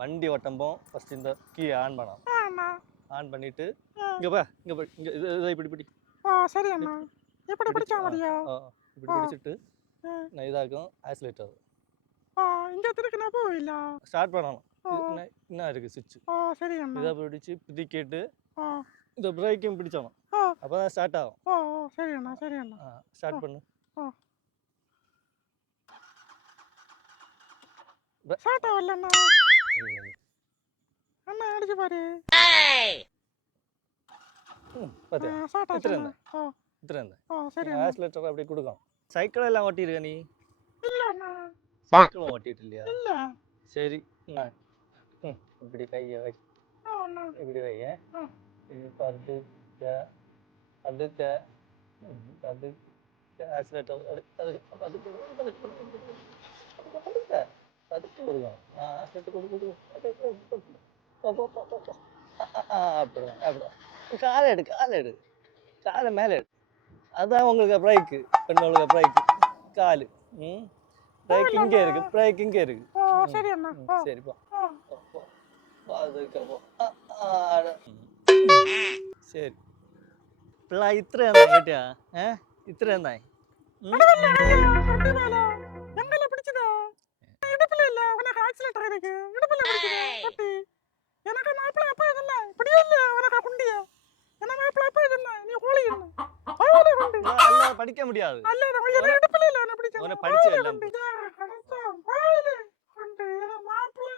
வண்டி ஓட்டும்போ ஃபர்ஸ்ட் இந்த key on பண்ணணும். அண்ணா. ஆன் பண்ணிட்டு இங்க பா இங்க இதை இப்படி பிடி. சரி அண்ணா. எப்படி பிடிச்சா முடியும்? இப்படி பிடிச்சிட்டு நான் இதாக்கும் ஆக்சிலேட்டர். இங்க திருக்குனா போவில்ல. ஸ்டார்ட் பண்ணணும். என்ன இருக்கு சுவிட்ச். சரி அண்ணா. இதை பிடிச்சி பிடிக்கிட்டு இந்த பிரேக்கையும் பிடிச்சணும். அப்பதான் ஸ்டார்ட் ஆகும். சரி அண்ணா சரி அண்ணா. ஸ்டார்ட் பண்ணு. ஸ்டார்ட் ஆகல அண்ணா. அண்ணா அடிச்சு பாரு. பாத்தியா? ஸ்டார்ட் ஆச்சு. சரி ஆக்சிலேட்டர் அப்படி கொடுக்கும். சைக்கிள் எல்லாம் ஓட்டிருக்க நீ? இல்ல அண்ணா. சைக்கிள் ஓட்டிட்டு இல்லையா? இல்ல. சரி இப்படி கையை வை. இப்படி வை. அதுக்கு ஆக்சிலேட்டர் அதுக்கு கொடுக்கும். காலை எடு காலை மேலே எடு. அதான் உங்களுக்கு பிரேக்கு. பெண்ணோளுக்கு பிரேக்கு காலு. பிரேக் இங்கே இருக்கு. பிரேக் இங்கே இருக்கு. சரி அண்ணா. சரி போ. சரி பிள்ளை இത്ര എന്തായി കേട്ടിയാ? ഇത്ര എന്തായി? எங்கல பிடிச்சதா? இடுப்புல இல்ல. உனக்கு ஆக்சிலேட்டர் இருக்கு. இடுப்புல பிடிச்சதா? கட்டி. எனக்கு மாப்பிள அப்ப இதல்ல. இப்படி இல்ல உனக்கு குண்டியா. எனக்கு மாப்பிள அப்ப இதல்ல. நீ கோழி இல்ல. அவ்வளவு குண்டு. அல்ல படிக்க முடியாது. அல்ல இடுப்புல இல்ல நான் பிடிச்சேன். உன படிச்ச எல்லாம். குண்டு. மாப்பிள